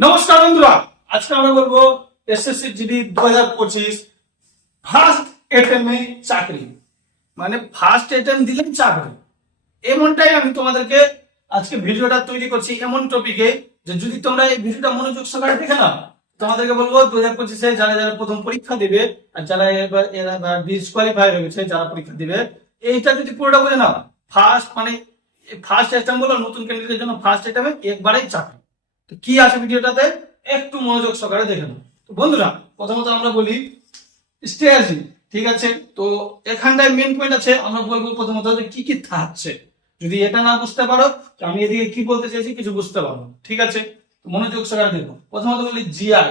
নমস্কার বন্ধুরা, আজকে আমরা বলব এসএসসি জিডি দু হাজার পঁচিশ ফার্স্ট এটেমে চাকরি। মানে ফার্স্ট এটেম দিলেন চাকরি। এমনটাই আমি তোমাদেরকে আজকে ভিডিওটা তৈরি করছি এমন টপিকে যে যদি তোমরা এই ভিডিওটা মনোযোগ সহকারে দেখে নাও, তোমাদেরকে বলব দু হাজার পঁচিশে যারা যারা প্রথম পরীক্ষা দিবে আর যারা এবার ডিসকোয়ালিফাই হয়ে গেছে যারা পরীক্ষা দিবে, এইটা যদি পুরোটা বুঝে নাও ফার্স্ট মানে ফার্স্ট এটেম বলো, নতুন ক্যান্ডিডেটের জন্য ফার্স্ট এটেমে একবারেই চাকরি। তো কি আছে ভিডিওটাতে? একটু মনোযোগ সহকারে দেখে নাও। তো বন্ধুরা, প্রথমত আমরা বলি স্ট্র্যাটেজি ঠিক আছে? তো এখানটায় মেন পয়েন্ট আছে, আমরা বলব প্রথমত যে কি কি থাকছে। যদি এটা না বুঝতে পারো আমি এদিকে কি বলতে চাইছি কিছু বুঝতে পারব ঠিক আছে? মনোযোগ সহকারে দেখো। প্রথমত বলি জিআই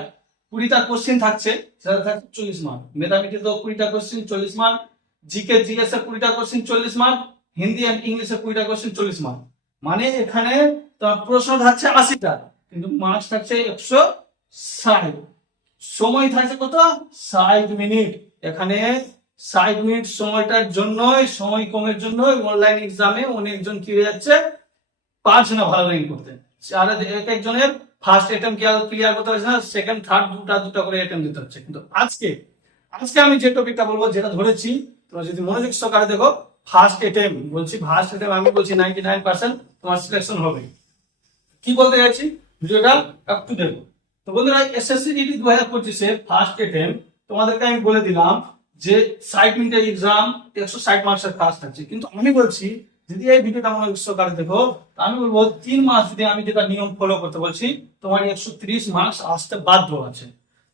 কুড়িটা কোশ্চেন থাকছে, সেটা থাকছে চল্লিশ মার্ক মেধামিটি তো কুড়িটা কোশ্চেন চল্লিশ মার্ক জিকে জিএস এর কুড়িটা কোশ্চেন চল্লিশ মার্ক হিন্দি অ্যান্ড ইংলিশে কুড়িটা কোশ্চেন চল্লিশ মার্ক মানে এখানে প্রশ্ন থাকছে আশিটা। কিন্তু মার্কস থাকছে একশো ষাট। সময় থাকছে কত? ষাট মিনিট। এখানে ষাট মিনিট সময়টার জন্যই সময় কমের জন্য অনলাইন এক্সামে অনেকজন কি হয়ে যাচ্ছে? পারছে না ভালো র্যাঙ্ক করতে। আর এক একজনের ফার্স্ট অ্যাটেম্প ক্লিয়ার করতে পারছে না সেকেন্ড থার্ড দুটা দুটা করে অ্যাটেম্প দিতে হচ্ছে। কিন্তু আজকে আজকে আমি যে টপিকটা বলব, যেটা ধরেছি, তোমরা যদি মনোযোগ সহকারে দেখো ফার্স্ট অ্যাটেম্প বলছি ফার্স্ট অ্যাটেম্প আমি বলছি নাইনটি নাইন পার্সেন্ট তোমার সিলেকশন হবে। কি বলতে যাচ্ছি ভিডিওটা একটু দেখো তো বন্ধুরা এসএসসি জিডি দু হাজার পঁচিশে ফার্স্ট অ্যাটেম্প তোমাদেরকে আমি বলে দিলাম যে ষাট মিনিটের এক্সাম একশো ষাট মার্কসের কাজ থাকছে। কিন্তু আমি বলছি, যদি এই ভিডিওটা মনে সহকারে দেখো আমি বলব তিন মাস যদি আমি যেটা নিয়ম ফলো করতে বলছি, তোমার একশো ত্রিশ মার্কস আসতে বাধ্য আছে।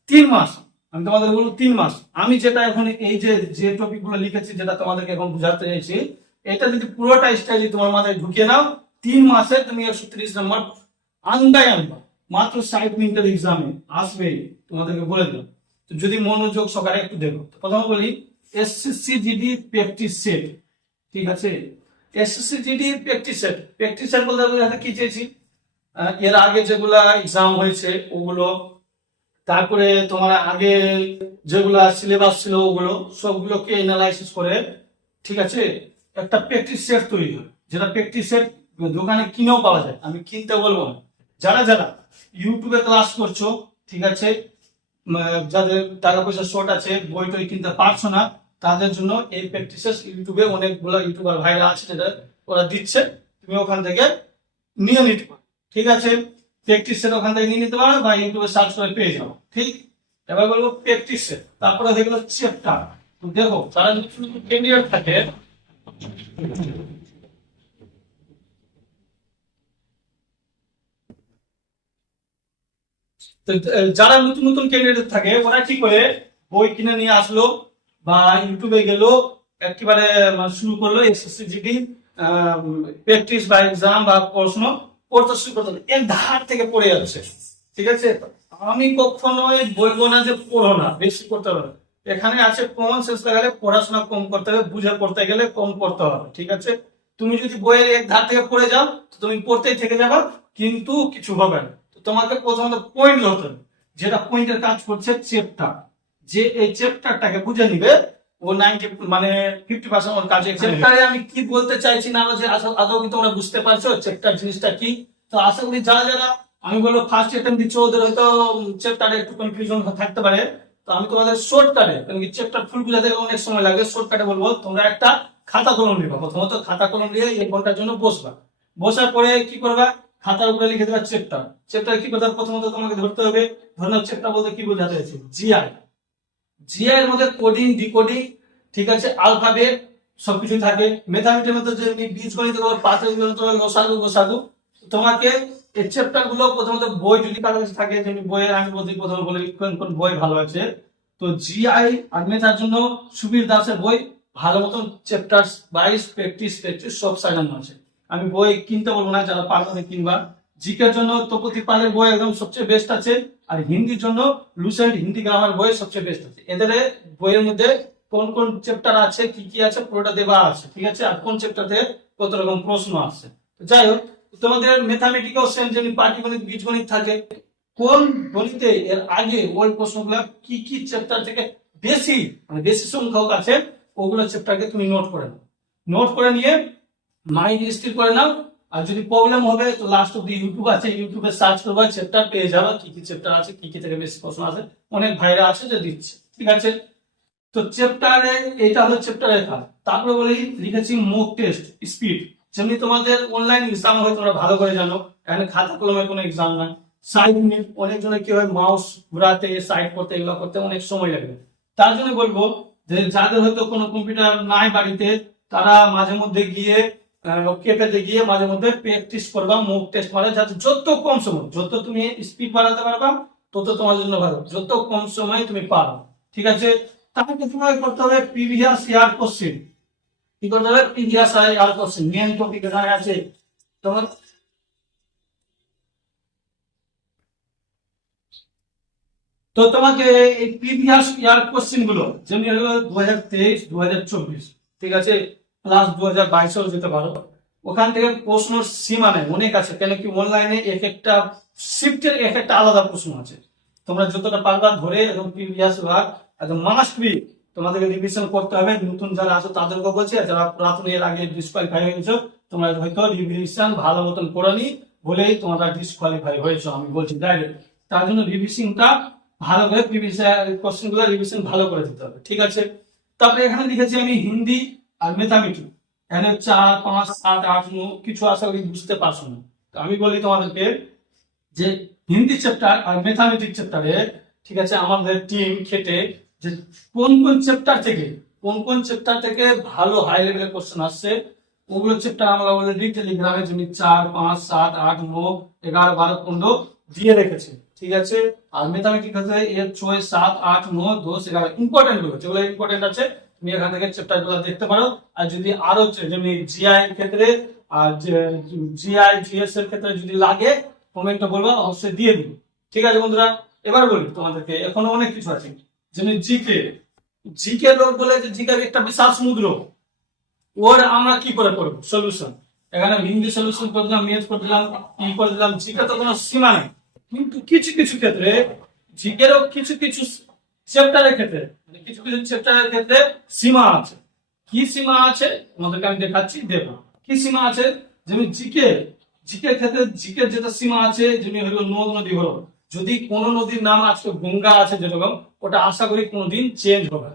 তিন মাস, আমি তোমাদের বলব তিন মাস। আমি যেটা এখন এই যে যে টপিকগুলো লিখেছি, যেটা তোমাদেরকে এখন বুঝাতে চাইছি, এটা যদি পুরোটা স্টাইল তোমার মাথায় ঢুকিয়ে নাও, তিন মাসে তুমি একশো ত্রিশ নম্বর আন্দায় আনবা। মাত্র ষাট মিনিটের এক্সামে আসবে, তোমাদেরকে বলে দিলাম। তো যদি মনোযোগ সকালে একটু দেখো। প্রথমে বলি এসএসসি জিডি প্র্যাকটিস সেট ঠিক আছে? SSC GD practice set practice set বলতে বোঝাতে কি চেয়েছি? এর আগে যেগুলা এক্সাম হয়েছে, ওগুলো, তারপরে তোমার আগে যেগুলা সিলেবাস ছিল, ওগুলো, সবগুলোকে এনালাইসিস করে, ঠিক আছে? একটা প্র্যাকটিস সেট তৈরি হয়। যেটা প্র্যাকটিস সেট দোকানে কিনেও পাওয়া যায়। আমি কিনতে বলব না। যারা যারা ইউটিউবে ক্লাস করছ, ঠিক আছে? যাদের টাকা পয়সা শর্ট আছে, বই টই কিনতে পারছ না, তাদের জন্য এই প্র্যাকটিসেস ইউটিউবে অনেকগুলো ইউটিউবার ভাইরা আছে যেটা ওরা দিচ্ছে। তুমি ওখান থেকে নিয়ে নিতে পারো, ঠিক আছে? প্র্যাকটিস সেট ওখান থেকে নিয়ে নিতে পারো বা ইউটিউবে সার্চ করে পেয়ে যাও ঠিক? এবার বলব প্র্যাকটিস সেট তারপরে হয়ে গেলো চ্যাপ্টার দেখো তারা যদি থাকে তো আহ, যারা নতুন নতুন ক্যান্ডিডেট থাকে, ওরা কি করে বই কিনে নিয়ে আসলো বা ইউটিউবে গেল, একেবারে মানে শুরু করল এসএসসি জিডি প্র্যাকটিস বা এক্সাম বা প্রশ্ন, পড়তে শুরু করতে। এর ধার থেকে পড়ে যাচ্ছে ঠিক আছে আমি কখনোই বলব না যে পড়ো না, বেশি করতে হবে। এখানে আছে কমন সেন্স লাগালে পড়াশোনা কম করতে হবে, বুঝে পড়তে গেলে কম পড়তে হবে, ঠিক আছে তুমি যদি বইয়ের এক ধার থেকে পড়ে যাও তুমি পড়তেই থেকে যাবে, কিন্তু কিছু হবে না তোমাকে প্রথমত পয়েন্ট ধরতে হবে। যেটা পয়েন্টের কাজ করছে চ্যাপ্টার যে এই চ্যাপ্টারটাকে বুঝে নিবে ও নাইনটি মানে ফিফটি পার্সেন্ট ওর কাজে চ্যাপ্টারে আমি কি বলতে চাইছি না যে আদৌ কি তোমরা বুঝতে পারছ চ্যাপ্টার জিনিসটা কি? তো আশা করি যারা যারা আমি বলব ফার্স্ট অ্যাটেম্প দিচ্ছ ওদের হয়তো চ্যাপ্টারে একটু কনফিউশন থাকতে পারে। তো আমি তোমাদের শর্টকাটে কারণ কি চ্যাপ্টার ফুল বুঝাতে অনেক সময় লাগে শর্টকাটে বলব তোমরা একটা খাতা কলম নিবা। প্রথমত খাতা কলম নিয়ে এক ঘণ্টার জন্য বসবা। বসার পরে কি করবা? খাতার উপরে লিখে দেবা চ্যাপ্টার চ্যাপ্টার কি হবে? প্রথমত তোমাকে ধরতে হবে, ধরো চ্যাপ্টার বলতে কি বোঝাতে হয়েছে জিআই জিআই এর মধ্যে কোডিং ডিকোডিং ঠিক আছে আলফাবেট সবকিছু থাকে। মেথামেটিকের মধ্যে যে বীজগণিত পাঁচের গণিত গোসাগু গোসাগু, তোমাকে এই চ্যাপ্টারগুলো প্রথমত বই যদি কারও কাছে থাকে যেমনি বইয়ের আমি বলতে প্রথমে বলি কোন কোন বই ভালো আছে? তো জিআই আর মেথার জন্য সুবীর দাসের বই, ভালো মতন চ্যাপ্টার বাইশ প্র্যাকটিস প্র্যাকটিস সব সাজানো আছে। আমি বই কিনতে বলব না, যারা পারবে কিনবা। জিকের জন্য তপতি পালের বই একদম সবচেয়ে বেস্ট আছে, আর হিন্দির জন্য লুসেন্ট হিন্দি গ্রামার বই সবচেয়ে বেস্ট আছে। এদের বইয়ের মধ্যে কোন কোন চ্যাপ্টার আছে, কি কি আছে, পুরোটা দেওয়া আছে, ঠিক আছে? আর কোন চ্যাপ্টারে কত রকম প্রশ্ন আছে। যাই হোক, তোমাদের ম্যাথামেটিক্যাল সেম যেমনি পাটিগণিত বীজগণিত থাকে, কোন গণিতে এর আগে ওই প্রশ্নগুলো কি কি চ্যাপ্টার থেকে বেশি মানে বেশি সংখ্যক আছে, ওগুলো চ্যাপ্টারকে তুমি নোট করে নাও। নোট করে নিয়ে মাইন্ড স্থির করে নাও। আর যদি প্রবলেম হবে, তো লাস্ট অব্দি ইউটিউব আছে। ইউটিউবে সার্চ করবা চ্যাপ্টার পেয়ে যাবে, কি কি চ্যাপ্টার আছে, কি কি থেকে বেশি প্রশ্ন আছে। অনেক ভাইরা আছে যে দিচ্ছে, ঠিক আছে? তো চ্যাপ্টারে এটা হলো চ্যাপ্টারের কাজ। তারপরে বলি, লিখেছি মুক টেস্ট স্পিড যেমনি তোমাদের অনলাইন এক্সাম হয়, তোমরা ভালো করে জানো। এখানে খাতা কলমের কোনো এক্সাম নাই। সাইড মিনিট অনেকজনের কি হয় মাউস ঘোরাতে সাইড করতে, এগুলো করতে অনেক সময় লাগবে তার জন্য বলব যে যাদের হয়তো কোনো কম্পিউটার নাই বাড়িতে, তারা মাঝে মধ্যে গিয়ে কেপেতে গিয়ে মাঝে মধ্যে প্র্যাকটিস করবা মুখ টেস্ট যাতে যত কম সময়, যত তুমি স্পিড বাড়াতে পারবা, তত তোমার জন্য ভালো। যত কম সময় তুমি পারো। ঠিক আছে? তাহলে তোমাকে করতে হবে? প্রিভিয়াস ইয়ার কোশ্চেন কি করতে হবে? Previous year question main topic এখানে আছে, তোমার তো তোমাকে এই প্রিভিয়াস ইয়ার কোশ্চেনগুলো, যেমনি হলো দু হাজার তেইশ দু হাজার চব্বিশ, ঠিক আছে? প্লাস দু হাজার বাইশেও যেতে পারো। ওখান থেকে প্রশ্ন সীমা নেই, অনেক আছে। কেন কি অনলাইনে এক একটা শিফটের এক একটা আলাদা প্রশ্ন আছে। তোমরা যতটা পারবা ধরে একদম প্রিভিয়াস ইয়ার একদম মাস্ট বি তোমাদেরকে রিভিশন করতে হবে। নতুন যারা আছো তাদেরকে বলছি, আর যারা পুরাতন এর আগে ডিসকোয়ালিফাই হয়ে গেছো, তোমরা হয়তো রিভিশন ভালো মতন করনি বলেই তোমরা ডিসকোয়ালিফাই হয়েছো, আমি বলছি ডাইরেক্ট তার জন্য রিভিশনটা ভালো করে প্রিভিয়াস কোশ্চেনগুলো রিভিশন ভালো করে দিতে হবে, ঠিক আছে? তারপরে এখানে লিখেছি আমি হিন্দি আর ম্যাথামেটিক্স এখানে চার, পাঁচ, সাত, আট, ন, কিছু আশা করি বুঝতে পারছ না। তো আমি বলি তোমাদেরকে যে হিন্দি চ্যাপ্টার আর ম্যাথামেটিক্স চ্যাপ্টারে ঠিক আছে, আমাদের টিম খেটে যে কোন কোন চ্যাপ্টার থেকে, কোন কোন চ্যাপ্টার থেকে ভালো হাই লেভেলের কোশ্চেন আসছে, ওগুলো চ্যাপ্টার আমরা বলে অলরেডি টেলিগ্রামে তুমি চার, পাঁচ, সাত, আট, ন, এগারো, বারো, পনেরো দিয়ে রেখেছে। ঠিক আছে? আর ম্যাথামেটিক্স হচ্ছে এর ছয়, সাত, আট, ন, দশ, এগারো ইম্পর্টেন্টগুলো যেগুলো ইম্পর্টেন্ট আছে তুমি এখান থেকে চ্যাপ্টারগুলো দেখতে পারো। আর যদি আরও যেমনি জিআই এর ক্ষেত্রে, আর জিআই জিএস এর ক্ষেত্রে যদি লাগে কমেন্টটা বলব, অবশ্যই দিয়ে দিবো। ঠিক আছে বন্ধুরা? এবার বলি তোমাদেরকে, এখনও অনেক কিছু আছে। যেমনি জিকে জিকে লোক বলে যে জিকে একটা বিশাল সমুদ্র। ওর আমরা কি করে করব? সলিউশন এখানে হিন্দি সলিউশন করে দিলাম ম্যাথ করে দিলাম কি করে দিলাম জিকে তো কোনো সীমা নেই। কিন্তু কিছু কিছু ক্ষেত্রে জিকেরও কিছু কিছু চ্যাপ্টারের ক্ষেত্রে কিছু কিছু চ্যাপ্টারের ক্ষেত্রে সীমা আছে। কি সীমা আছে? তোমাদেরকে আমি দেখাচ্ছি, দেখো। কি সীমা আছে? যেমন জিকে জিকের ক্ষেত্রে জিকের যেটা সীমা আছে, যেমনি হলো নদ নদী হলো। যদি কোন নদীর নাম আজকে গঙ্গা আছে যেরকম, ওটা আশা করি কোনোদিন চেঞ্জ হবে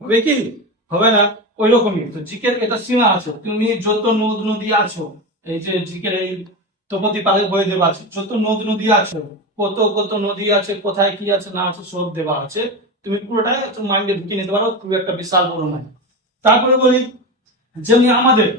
হবে কি? হবে না। ওই রকমই তো জিকের এটা সীমা আছে। তুমি যত নদ নদী আছো, এই যে জিকের এই তপতি পালে বয়ে দেওয়া আছে, যত নদ নদী আছে, কত কত নদী আছে, কোথায় কি আছে, না আছে, সব দেওয়া আছে। তুমি পুরোটাই তোমার মাইন্ডে ঢুকিয়ে নিতে পারো খুব একটা বিশাল বড় মাইন্ড তারপরে বলি, যেমনি আমাদের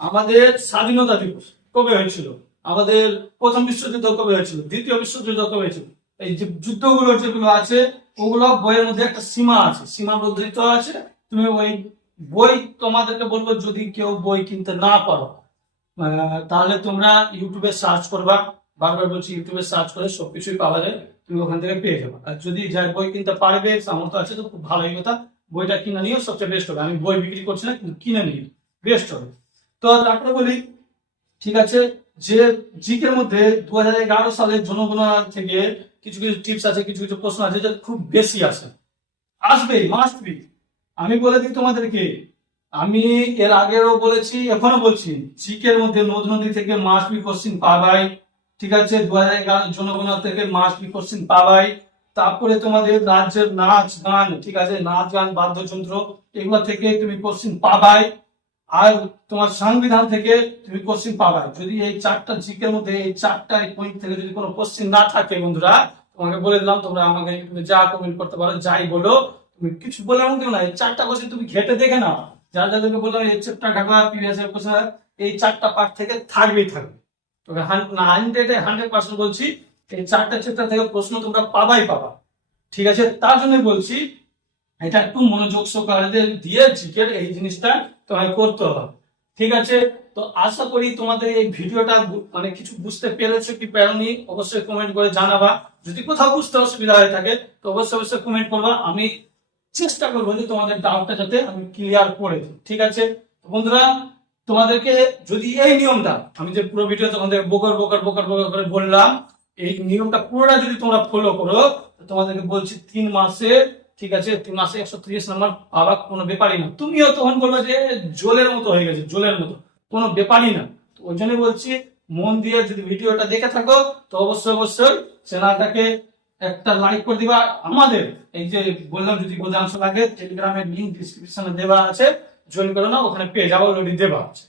আমাদের স্বাধীনতা দিবস কবে হয়েছিল? আমাদের প্রথম বিশ্বযুদ্ধ কবে হয়েছিল? দ্বিতীয় বিশ্বযুদ্ধ কবে হয়েছিল? এই যে যুদ্ধগুলো যেগুলো আছে, ওগুলো বইয়ের মধ্যে একটা সীমা আছে। সীমাবদ্ধিত আছে। তুমি ওই বই তোমাদেরকে বলব, যদি কেউ বই কিনতে না পারো তাহলে তোমরা ইউটিউবে সার্চ করবা। বারবার বলছি ইউটিউবে সার্চ করে সবকিছুই পাওয়া যায়। তুমি ওখান থেকে পেয়ে যাবে। আর যদি যাই বই কিনতে পারবে, সামর্থ্য আছে, তো খুব ভালোই কথা। বইটা কিনে নিও, সবচেয়ে বেস্ট হবে। আমি বই বিক্রি করছি না, কিন্তু কিনে নিও বেস্ট হবে। তো তারপরে বলি, ঠিক আছে, যে জিকের মধ্যে দু হাজার এগারো সালের জনগণনা থেকে কিছু কিছু টিপস আছে, কিছু কিছু প্রশ্ন আছে, যে খুব বেশি আছে। আসবে মাস্ট বি আমি বলে দিই তোমাদেরকে, আমি এর আগেও বলেছি, এখনও বলছি, জিকের মধ্যে নদ নদী থেকে মাস্ট বি কোশ্চিন পাবাই ঠিক আছে দু হাজার এগারো জনগণনা থেকে মাস্ট বি পাবাই। তারপরে তোমাদের রাজ্যের নাচ গান, ঠিক আছে, নাচ গান, বাদ্যযন্ত্র, এগুলো থেকে তুমি কোশ্চিন পাবাই। আর তোমার সংবিধান থেকে তুমি কোশ্চিন পাবাই। যদি এই চারটা জিকের মধ্যে এই চারটা পয়েন্ট থেকে যদি কোনো কোশ্চিন না থাকে বন্ধুরা, তোমাকে বলে দিলাম, তোমরা আমাকে তুমি যা কমেন্ট করতে পারো, যাই বলো। তুমি কিছু বলে এমন কেউ না এই চারটা কোশ্চিন তুমি ঘেটে দেখে নাও। যা তুমি বললাম, এই চ্যাপ্টার ঢাকা প্রিভিয়াস এর কোশ্চেন এই চারটা পার্ট থেকে থাকবেই থাকবে। তবে হান্ড্রেড হান্ড্রেড পার্সেন্ট বলছি, এই চারটা চ্যাপ্টার থেকে প্রশ্ন তোমরা পাবাই পাবা। ঠিক আছে? তার জন্য বলছি, এটা একটু মনোযোগ সহকারে দিয়ে জিকের এই জিনিসটা তোমায় করতে হবে। ঠিক আছে? তো আশা করি তোমাদের এই ভিডিওটা মানে কিছু বুঝতে পেরেছ কি পেরোনি, অবশ্যই কমেন্ট করে জানাবা। যদি কোথাও বুঝতে অসুবিধা হয়ে থাকে, তো অবশ্যই অবশ্যই কমেন্ট করবা। আমি চেষ্টা করব যে তোমাদের ডাউটটা যাতে আমি ক্লিয়ার করে দিই। ঠিক আছে? বন্ধুরা তোমাদেরকে যদি এই নিয়মটা, আমি যে পুরো ভিডিও তোমাদের বকর বকর বকর বকর করে বললাম, এই নিয়মটা পুরোটা যদি তোমরা ফলো করো তোমাদেরকে বলছি তিন মাসে, ঠিক আছে, তিন মাসে একশো ত্রিশ নাম্বার পাবা কোনো ব্যাপারই না। তুমিও তখন বলবে যে জলের মতো হয়ে গেছে, জলের মতো। কোনো ব্যাপারই না। ওই জন্য বলছি, মন দিয়ে যদি ভিডিওটা দেখে থাকো, তো অবশ্যই অবশ্যই চ্যানেলটাকে একটা লাইক করে দিবা। আমাদের এই যে বললাম যদি বোঝাংশ লাগে টেলিগ্রামের লিঙ্ক ডিসক্রিপশনে দেওয়া আছে। জয়েন করে না ওখানে পেয়ে যাব অলরেডি দেওয়া আছে